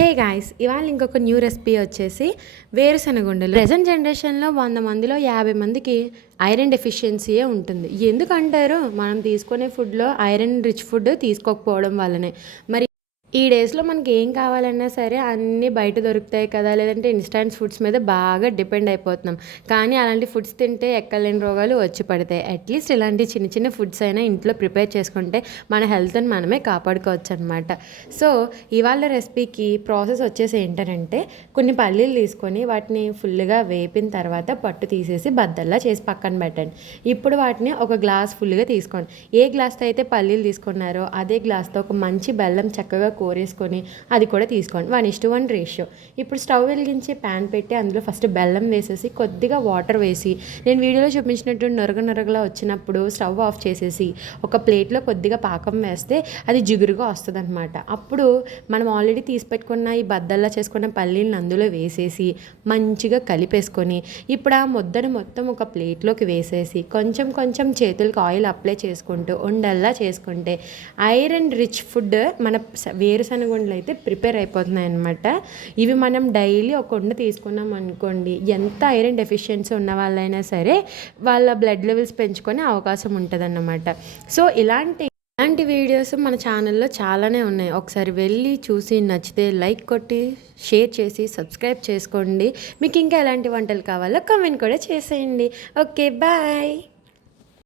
Hey guys, ఇవాళ ఇంకొక new recipe వచ్చేసి వేరుశనగుండలు. ప్రెజెంట్ జనరేషన్లో 100 మందిలో 50 మందికి ఐరన్ డెఫిషియన్సీయే ఉంటుంది. ఎందుకంటారు? మనం తీసుకునే ఫుడ్లో ఐరన్ రిచ్ ఫుడ్ తీసుకోకపోవడం వల్లనే. మరి ఈ డేస్లో మనకి ఏం కావాలన్నా సరే అన్నీ బయట దొరుకుతాయి కదా, లేదంటే ఇన్స్టాంట్ ఫుడ్స్ మీద బాగా డిపెండ్ అయిపోతున్నాం. కానీ అలాంటి ఫుడ్స్ తింటే ఎక్కలేని రోగాలు వచ్చి పడతాయి. అట్లీస్ట్ ఇలాంటి చిన్న చిన్న ఫుడ్స్ అయినా ఇంట్లో ప్రిపేర్ చేసుకుంటే మన హెల్త్ని మనమే కాపాడుకోవచ్చు అనమాట. సో ఇవాళ రెసిపీకి ప్రాసెస్ వచ్చేసి ఏంటంటే, కొన్ని పల్లీలు తీసుకొని వాటిని ఫుల్గా వేపిన తర్వాత పట్టు తీసేసి బద్దల్లా చేసి పక్కన పెట్టండి. ఇప్పుడు వాటిని ఒక గ్లాస్ ఫుల్గా తీసుకోండి. ఏ గ్లాస్తో అయితే పల్లీలు తీసుకున్నారో అదే గ్లాస్తో ఒక మంచి బెల్లం చక్కగా కోరేసుకొని అది కూడా తీసుకోండి. 1:1 రేషియో. ఇప్పుడు స్టవ్ వెలిగించి ప్యాన్ పెట్టి అందులో ఫస్ట్ బెల్లం వేసేసి కొద్దిగా వాటర్ వేసి, నేను వీడియోలో చూపించినట్టు నొరగలా వచ్చినప్పుడు స్టవ్ ఆఫ్ చేసేసి ఒక ప్లేట్లో కొద్దిగా పాకం వేస్తే అది జిగురుగా వస్తుంది అనమాట. అప్పుడు మనం ఆల్రెడీ తీసి పెట్టుకున్న ఈ బద్దల్లా చేసుకున్న పల్లీలను అందులో వేసేసి మంచిగా కలిపేసుకొని, ఇప్పుడు ఆ ముద్దను మొత్తం ఒక ప్లేట్లోకి వేసేసి కొంచెం కొంచెం చేతులకు ఆయిల్ అప్లై చేసుకుంటూ ఉండల్లా చేసుకుంటే ఐరన్ రిచ్ ఫుడ్ మన వేరుశనగుండలు అయితే ప్రిపేర్ అయిపోతున్నాయి అన్నమాట. ఇవి మనం డైలీ ఒక ఉండ తీసుకున్నాం అనుకోండి, ఎంత ఐరన్ డెఫిషియన్సీ ఉన్న వాళ్ళైనా సరే వాళ్ళ బ్లడ్ లెవెల్స్ పెంచుకునే అవకాశం ఉంటుందన్నమాట. సో ఇలాంటి వీడియోస్ మన ఛానల్లో చాలానే ఉన్నాయి. ఒకసారి వెళ్ళి చూసి నచ్చితే లైక్ కొట్టి షేర్ చేసి సబ్స్క్రైబ్ చేసుకోండి. మీకు ఇంకా ఎలాంటి వంటలు కావాలో కామెంట్ కూడా చేసేయండి. Okay, bye.